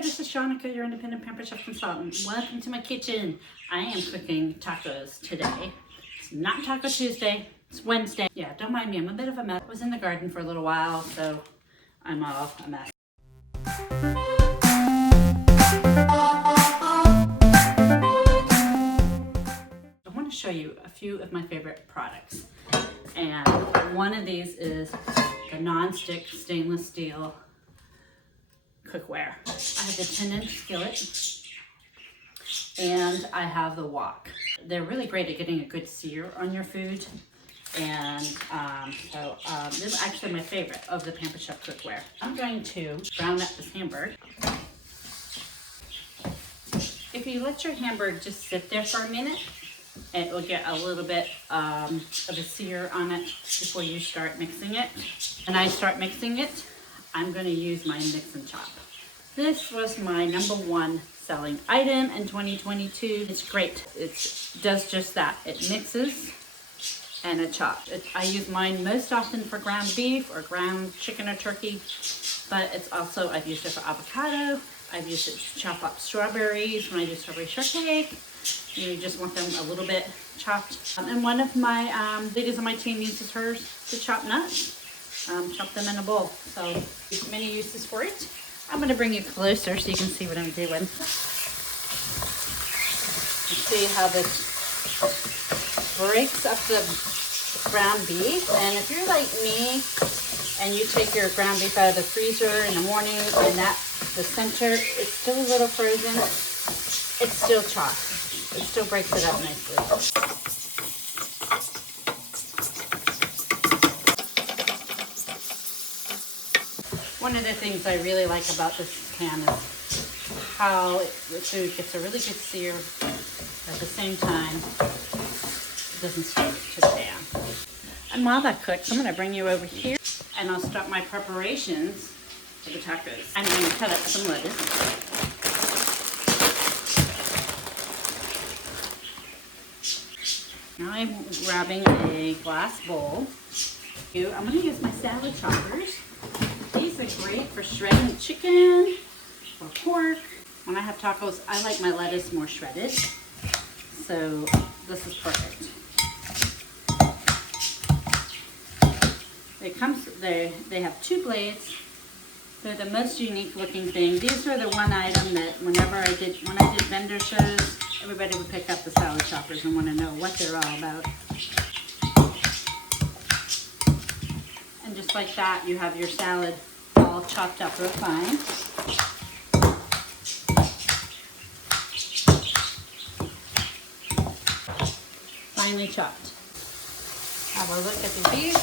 there, this is Shanika, your independent pampered chef consultant. Welcome to my kitchen. I am cooking tacos today. It's not Taco Tuesday, it's Wednesday. Yeah, don't mind me, I'm a bit of a mess. I was in the garden for a little while, so I'm all a mess. I want to show you a few of my favorite products. And one of these is the non-stick stainless steel cookware. I have the 10-inch skillet and I have the wok. They're really great at getting a good sear on your food. And this is actually my favorite of the Pampered Chef cookware. I'm going to brown up this hamburger. If you let your hamburger just sit there for a minute, it will get a little bit of a sear on it before you start mixing it. When I start mixing it, I'm going to use my mix and chop. This was my #1 selling item in 2022. It's great. It does just that. It mixes and it chops. I use mine most often for ground beef or ground chicken or turkey, but it's also, I've used it for avocado. I've used it to chop up strawberries when I do strawberry shortcake. You just want them a little bit chopped. And one of my ladies on my team uses hers to chop nuts. Chop them in a bowl. So there's many uses for it. I'm going to bring you closer so you can see what I'm doing. See how this breaks up the ground beef. And if you're like me and you take your ground beef out of the freezer in the morning and the center is still a little frozen, it's still chopped. It still breaks it up nicely. One of the things I really like about this pan is how the food gets a really good sear. At the same time, it doesn't stick to the pan. And while that cooks, I'm going to bring you over here and I'll start my preparations for the tacos. I'm going to cut up some lettuce. Now I'm grabbing a glass bowl. I'm going to use my salad choppers. These are great for shredding chicken or pork. When I have tacos, I like my lettuce more shredded. So this is perfect. They have 2 blades. They're the most unique looking thing. These are the one item that when I did vendor shows, everybody would pick up the salad choppers and want to know what they're all about. And just like that, you have your salad all chopped up real fine. Finely chopped. Have a look at the beef.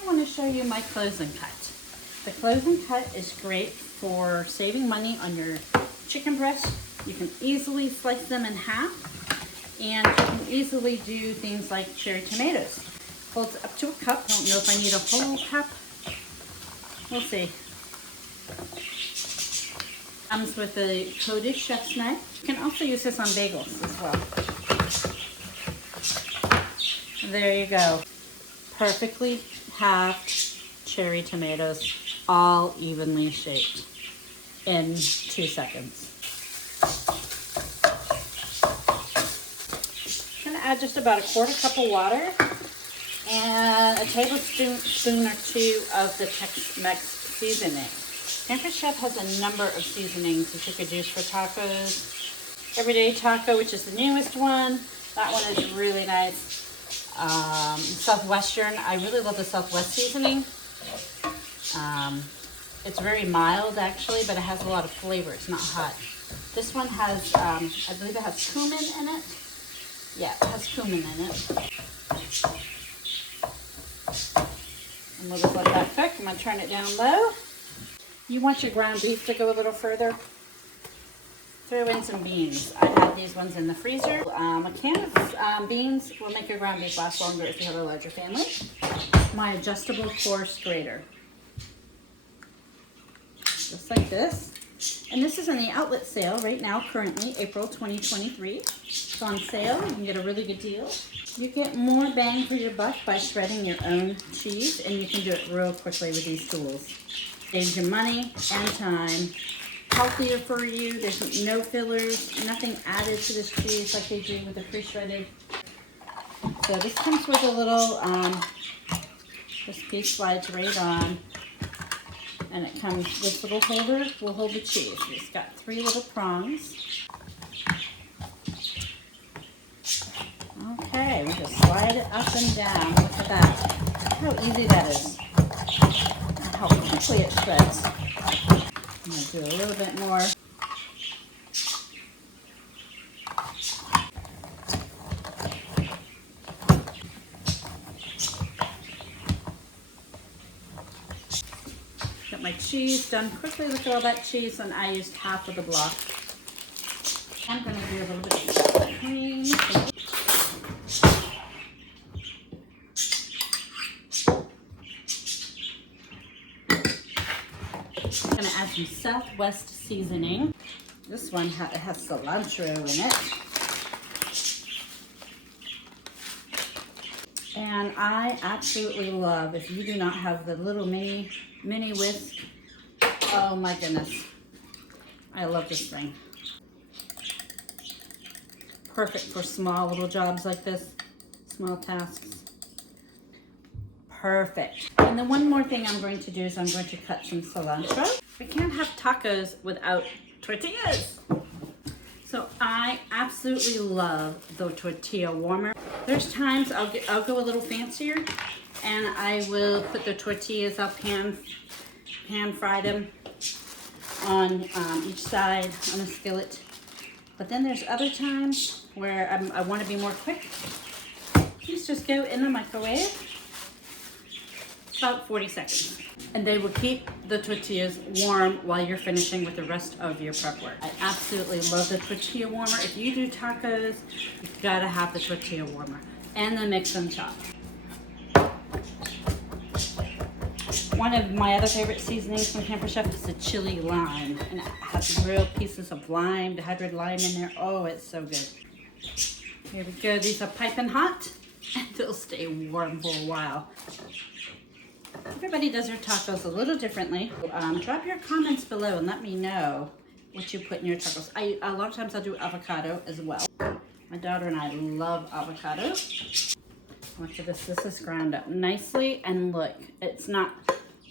I want to show you my closing cut. The closing cut is great for saving money on your chicken breast. You can easily slice them in half, and you can easily do things like cherry tomatoes. Holds up to a cup. I don't know if I need a whole cup. We'll see. Comes with a coated chef's knife. You can also use this on bagels as well. There you go. Perfectly halved cherry tomatoes, all evenly shaped in 2 seconds. I'm going to add just about a 1/4 cup of water and a tablespoon or 2 of the Tex-Mex seasoning. Pampered Chef has a number of seasonings that you could use for tacos. Everyday Taco, which is the newest one. That one is really nice. Southwestern, I really love the Southwest seasoning. It's very mild actually, but it has a lot of flavor. It's not hot. This one has, I believe it has cumin in it. Yeah, it has cumin in it. And we'll just let that cook. I'm going to turn it down low. You want your ground beef to go a little further? Throw in some beans. I have these ones in the freezer. A can of beans will make your ground beef last longer if you have a larger family. My adjustable coarse grater. Just like this. And this is in the outlet sale right now, currently, April 2023. It's on sale. You can get a really good deal. You get more bang for your buck by shredding your own cheese, and you can do it real quickly with these tools. Saves you money and time. Healthier for you. There's no fillers, nothing added to this cheese like they do with the pre-shredded. So this comes with a little, this piece slides right on. And it comes, this little holder will hold the cheese. It's got 3 little prongs. Okay, we just slide it up and down. Look at that. How easy that is. And how quickly it shreds. I'm going to do a little bit more. Got my cheese done quickly. Look at all that cheese, and I used half of the block. I'm going to do a little bit of chocolate cream. I'm going to add some Southwest seasoning. This one has cilantro in it. And I absolutely love, if you do not have the little mini whisk, oh my goodness. I love this thing. Perfect for small little jobs like this, small tasks. Perfect. And then one more thing I'm going to do is I'm going to cut some cilantro. We can't have tacos without tortillas. So I absolutely love the tortilla warmer. There's times I'll go a little fancier, and I will put the tortillas, I'll pan fry them on each side on a skillet. But then there's other times where I want to be more quick. These just go in the microwave about 40 seconds. And they will keep the tortillas warm while you're finishing with the rest of your prep work. I absolutely love the tortilla warmer. If you do tacos, you've got to have the tortilla warmer and the mix and chop. One of my other favorite seasonings from Camper Chef is the chili lime. And it has real pieces of lime, dehydrated lime in there. Oh, it's so good. Here we go. These are piping hot, and they'll stay warm for a while. Everybody does their tacos a little differently. Drop your comments below and let me know what you put in your tacos. A lot of times I'll do avocado as well. My daughter and I love avocado. Watch this. This is ground up nicely, and look, it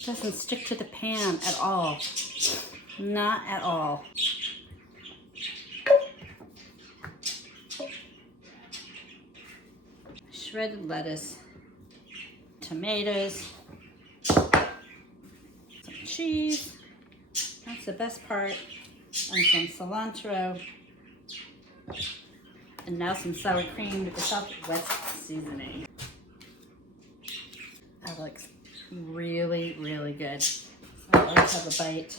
doesn't stick to the pan at all. Not at all. Shredded lettuce, tomatoes, some cheese, that's the best part, and some cilantro, and now some sour cream with the Southwest seasoning. That looks really, really good. So let's have a bite.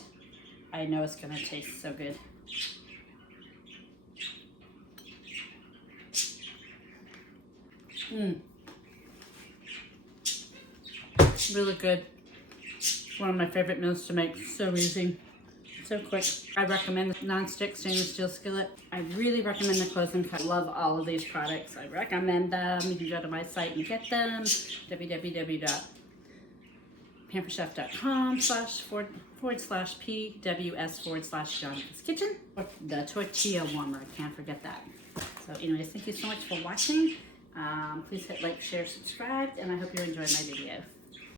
I know it's gonna taste so good. Really good. One of my favorite meals to make. So easy, so quick. I recommend the non-stick stainless steel skillet. I really recommend the close and cut. I love all of these products. I recommend them. You can go to my site and get them. www.pamperchef.com//PWS/Jonathan's Kitchen. The tortilla warmer, can't forget that. So anyways, thank you so much for watching. Please hit like, share, subscribe, and I hope you enjoyed my video.